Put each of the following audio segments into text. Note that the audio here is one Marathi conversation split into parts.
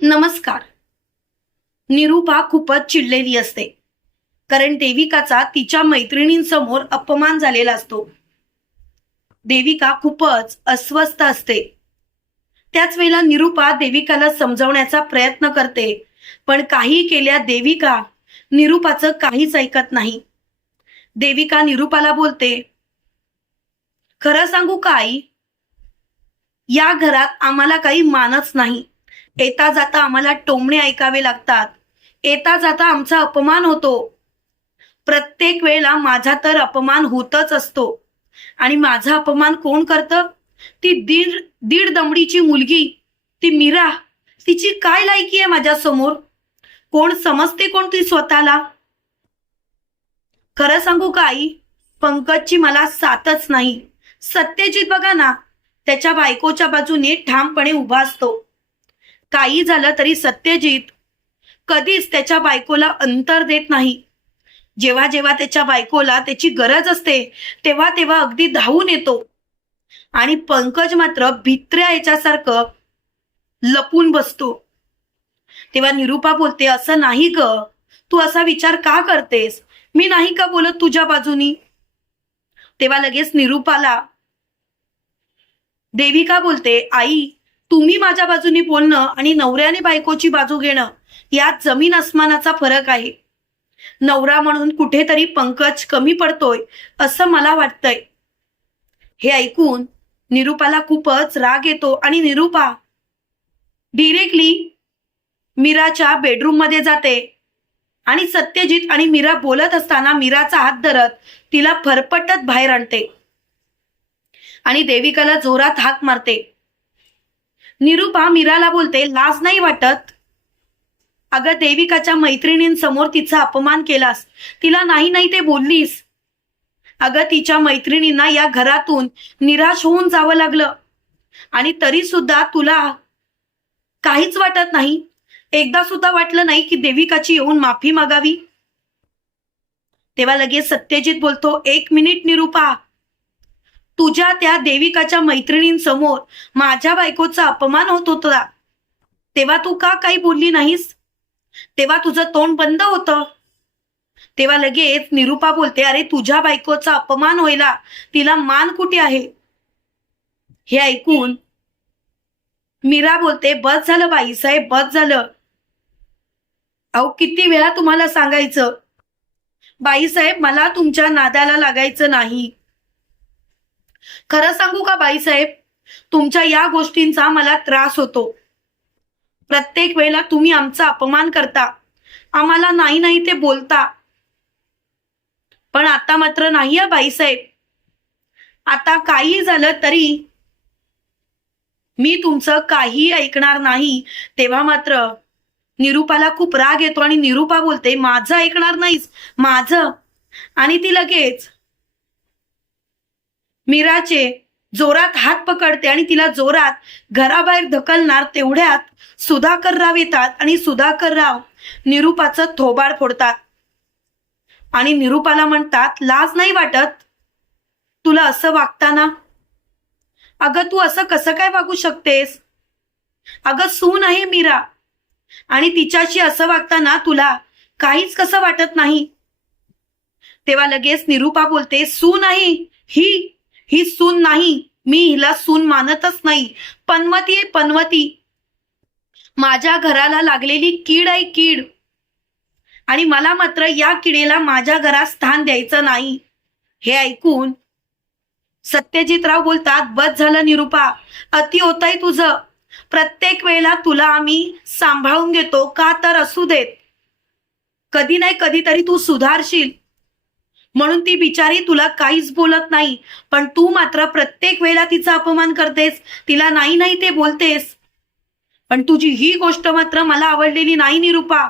नमस्कार. निरूपा खूपच चिडलेली असते. कारण देविकाचा तिच्या मैत्रिणींसमोर अपमान झालेला असतो. देविका खूपच अस्वस्थ असते. त्याच वेळेला निरूपा देविकाला समजवण्याचा प्रयत्न करते पण काही केल्या देविका निरूपाचं काहीच ऐकत नाही. देविका निरूपाला बोलते खरं सांगू काय? या घरात आम्हाला काही मानच नाही. येता जाता आम्हाला टोमणे ऐकावे लागतात. येता जाता आमचा अपमान होतो. प्रत्येक वेळेला माझा तर अपमान होतच असतो. आणि माझा अपमान कोण करतं? ती दीड दीड दमडीची मुलगी ती मीरा. तिची काय लायकी आहे माझ्यासमोर कोण समजते कोण ती स्वतःला? खरं सांगू का आई? पंकजची मला साथच नाही. सत्यजित बघा ना त्याच्या बायकोच्या बाजूने ठामपणे उभा असतो. काही झालं तरी सत्यजित कधीच त्याच्या बायकोला अंतर देत नाही. जेव्हा जेव्हा त्याच्या बायकोला त्याची गरज असते तेव्हा तेव्हा अगदी धावून येतो. आणि पंकज मात्र भित्र्या याच्यासारखं लपून बसतो. तेव्हा निरूपा बोलते असं नाही ग. तू असा विचार का करतेस? मी नाही का बोलत तुझ्या बाजूनी? तेव्हा लगेच निरूपाला देविका बोलते आई तुम्ही माझ्या बाजूनी बोलणं आणि नवऱ्याने बायकोची बाजू घेणं यात जमीन अस्मानाचा फरक आहे. नवरा म्हणून कुठेतरी पंकज कमी पडतोय असं मला वाटतंय. हे ऐकून निरूपाला खूपच राग येतो आणि निरूपा डिरेक्टली मीराच्या बेडरूममध्ये जाते. आणि सत्यजित आणि मीरा बोलत असताना मीराचा हात धरत तिला फरफटत बाहेर आणते. आणि देविकाला जोरात हाक मारते. निरूपा मीराला बोलते लाज नाही वाटत? अगं देविकाच्या मैत्रिणींसमोर तिचा अपमान केलास. तिला नाही नाही ते बोललीस. अगं तिच्या मैत्रिणींना या घरातून निराश होऊन जावं लागलं. आणि तरी सुद्धा तुला काहीच वाटत नाही? एकदा सुद्धा वाटलं नाही की देविकाची येऊन माफी मागावी? तेव्हा लगेच सत्यजित बोलतो एक मिनिट निरूपा तुझ्या त्या देविकाच्या मैत्रिणींसमोर माझ्या बायकोचा अपमान होत होता. तेव्हा तू का काही बोलली नाहीस? तेव्हा तुझं तोंड बंद होतं. तेव्हा लगेच निरूपा बोलते अरे तुझ्या बायकोचा अपमान व्हायला तिला मान कुठे आहे? हे ऐकून मीरा बोलते बस झालं बाईसाहेब बस झालं. अहो किती वेळा तुम्हाला सांगायचं? बाईसाहेब मला तुमच्या नादाला लागायचं नाही. खरं सांगू का बाईसाहेब? तुमच्या या गोष्टींचा मला त्रास होतो. प्रत्येक वेळेला तुम्ही आमचा अपमान करता. आम्हाला नाही नाही ते बोलता. पण आता मात्र नाही आहे बाईसाहेब. आता काही झालं तरी मी तुमचं काही ऐकणार नाही. तेव्हा मात्र निरूपाला खूप राग येतो आणि निरूपा बोलते माझं ऐकणार नाहीस माझं. आणि ती लगेच मीराचे जोरात हात पकडते आणि तिला जोरात घराबाहेर ढकलणार तेवढ्यात सुधाकर राव येतात आणि सुधाकर राव निरूपाचं थोबाड फोडतात. आणि निरूपाला म्हणतात लाज नाही वाटत? तुला असं वागताना? अगं तू असं कसं काय वागू शकतेस? अगं सून आहे मीरा. आणि तिच्याशी असं वागताना तुला काहीच कसं वाटत नाही? तेव्हा लगेच निरूपा बोलते सून आहे ही ही सून नाही मी हिला सून मानतच नाही. पनवती आहे पनवती. माझ्या घराला लागलेली कीड आहे कीड. आणि मला मात्र या किडेला माझ्या घरात स्थान द्यायचं नाही. हे ऐकून सत्यजितराव बोलतात बस झालं निरुपा अति होतंय तुझं. प्रत्येक वेळेला तुला आम्ही सांभाळून घेतो का तर असू देत. कधी नाही कधीतरी तू सुधारशील. म्हणून ती बिचारी तुला काहीच बोलत नाही. पण तू मात्र प्रत्येक वेळेला तिचा अपमान करतेस. तिला नाही नाही ते बोलतेस. पण तुझी ही गोष्ट मात्र मला आवडलेली नाही निरूपा.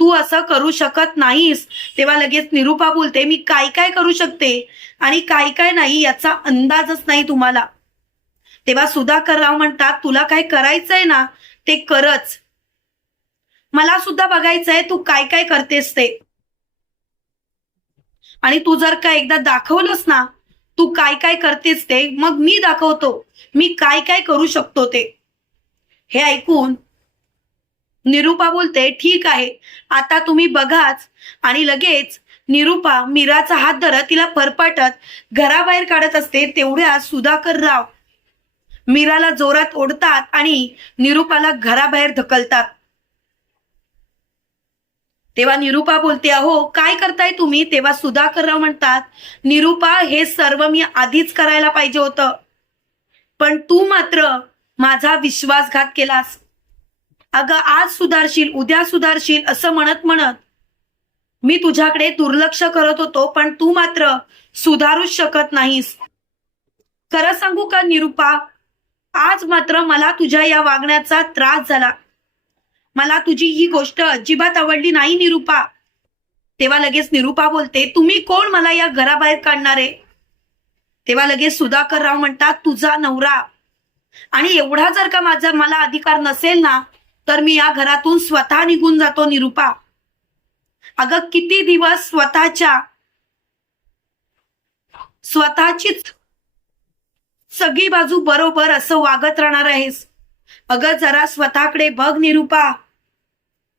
तू असं करू शकत नाहीस. तेव्हा लगेच निरूपा बोलते मी काय काय करू शकते? आणि काय काय नाही याचा अंदाजच नाही तुम्हाला. तेव्हा सुधाकर राव म्हणतात तुला काय करायचंय ना ते करच. मला सुद्धा बघायचंय तू काय काय करतेस ते. आणि तू जर का एकदा दाखवलंस ना तू काय काय करतेस ते मग मी दाखवतो. मी काय काय करू शकतो ते. हे ऐकून निरुपा बोलते ठीक आहे. आता तुम्ही बघाच. आणि लगेच निरुपा मीराचा हात धरत तिला परपाटत घराबाहेर काढत असते तेवढ्या सुधाकर राव. मीराला जोरात ओढतात आणि निरुपाला घराबाहेर ढकलतात. तेव्हा निरुपा बोलते अहो काय करताय तुम्ही? तेव्हा सुधाकरराव म्हणतात निरुपा हे सर्व मी आधीच करायला पाहिजे होतं. पण तू मात्र माझा विश्वासघात केलास. अगं आज सुधारशील उद्या सुधारशील असं म्हणत म्हणत मी तुझ्याकडे दुर्लक्ष करत होतो पण तू मात्र सुधारूच शकत नाहीस. खरं सांगू का निरुपा? आज मात्र मला तुझ्या या वागण्याचा त्रास झाला. मला तुझी ही गोष्ट अजिबात आवडली नाही निरुपा. तेव्हा लगेच निरुपा बोलते तुम्ही कोण मला या घराबाहेर काढणार? आहे तेव्हा लगेच सुधाकर राव म्हणतात तुझा नवरा. आणि एवढा जर का माझा मला अधिकार नसेल ना तर मी या घरातून स्वतः निघून जातो निरुपा. अगं किती दिवस स्वतःच्या स्वतःचीच सगळी बाजू बरोबर असं वागत राहणार आहेस. अगं जरा स्वतःकडे बघ निरुपा.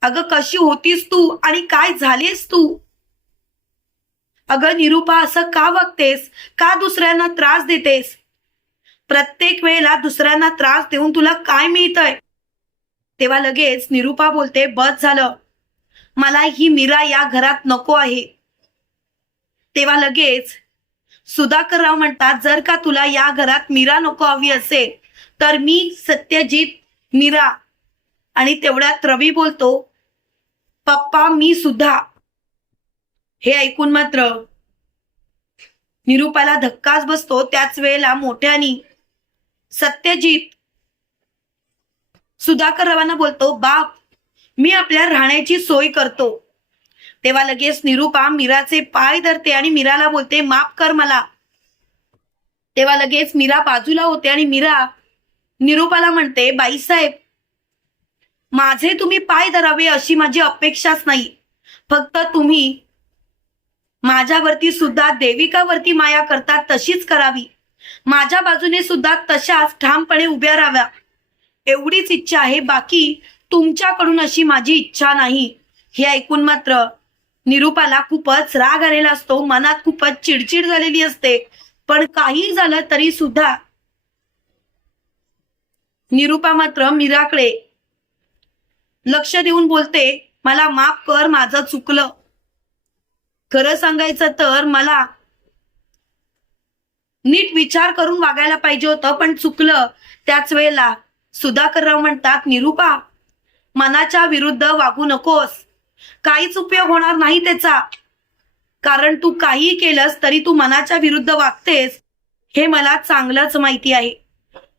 अगं कशी होतीस तू आणि काय झालीस तू? अगं निरुपा असं का वागतेस का दुसऱ्यांना त्रास देतेस? प्रत्येक वेळेला दुसऱ्यांना त्रास देऊन तुला काय मिळतंय? तेव्हा लगेच निरुपा बोलते बस झालं. मला ही मीरा या घरात नको आहे. तेव्हा लगेच सुधाकरराव म्हणतात जर का तुला या घरात मीरा नको हवी असेल तर मी सत्यजित मीरा. आणि तेवढ्यात रवी बोलतो पप्पा मी सुद्धा. हे ऐकून मात्र निरुपाला धक्काच बसतो. त्याच वेळेला मोठ्यानी सत्यजित सुधाकर रावांना बोलतो बाप मी आपल्या राहण्याची सोय करतो. तेव्हा लगेच निरुपा मीराचे पाय धरते आणि मीराला बोलते माफ कर मला. तेव्हा लगेच मीरा बाजूला होते आणि मीरा निरुपाला म्हणते बाईसाहेब माझे तुम्ही पाय धरावे अशी माझी अपेक्षाच नाही. फक्त तुम्ही माझ्यावरती सुद्धा देविकावरती माया करतात तशीच करावी. माझ्या बाजूने सुद्धा तशाच ठामपणे उभ्या राहाव्या. एवढीच इच्छा आहे बाकी तुमच्याकडून अशी माझी इच्छा नाही. हे ऐकून मात्र निरुपाला खूपच राग आलेला असतो मनात खूपच चिडचिड झालेली असते. पण काही झालं तरी सुद्धा निरुपा मात्र मीराकडे लक्ष देऊन बोलते मला माफ कर माझं चुकलं. खरं सांगायचं तर मला नीट विचार करून वागायला पाहिजे होतं पण चुकलं त्याच वेळेला. सुधाकरराव म्हणतात निरुपा मनाच्या विरुद्ध वागू नकोस. काहीच उपयोग होणार नाही त्याचा. कारण तू काही केलंस तरी तू मनाच्या विरुद्ध वागतेस हे मला चांगलंच माहिती आहे.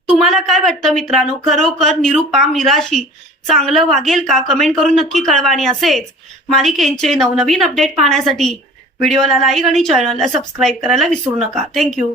तुम्हाला काय वाटतं मित्रांनो? खरोखर निरुपा मिराशी चांगलं वागेल का? कमेंट करून नक्की कळवा आणि असेच मालिकेंचे नवनवीन अपडेट पाहण्यासाठी व्हिडिओला लाईक आणि चॅनलला सबस्क्राईब करायला विसरू नका. थँक्यू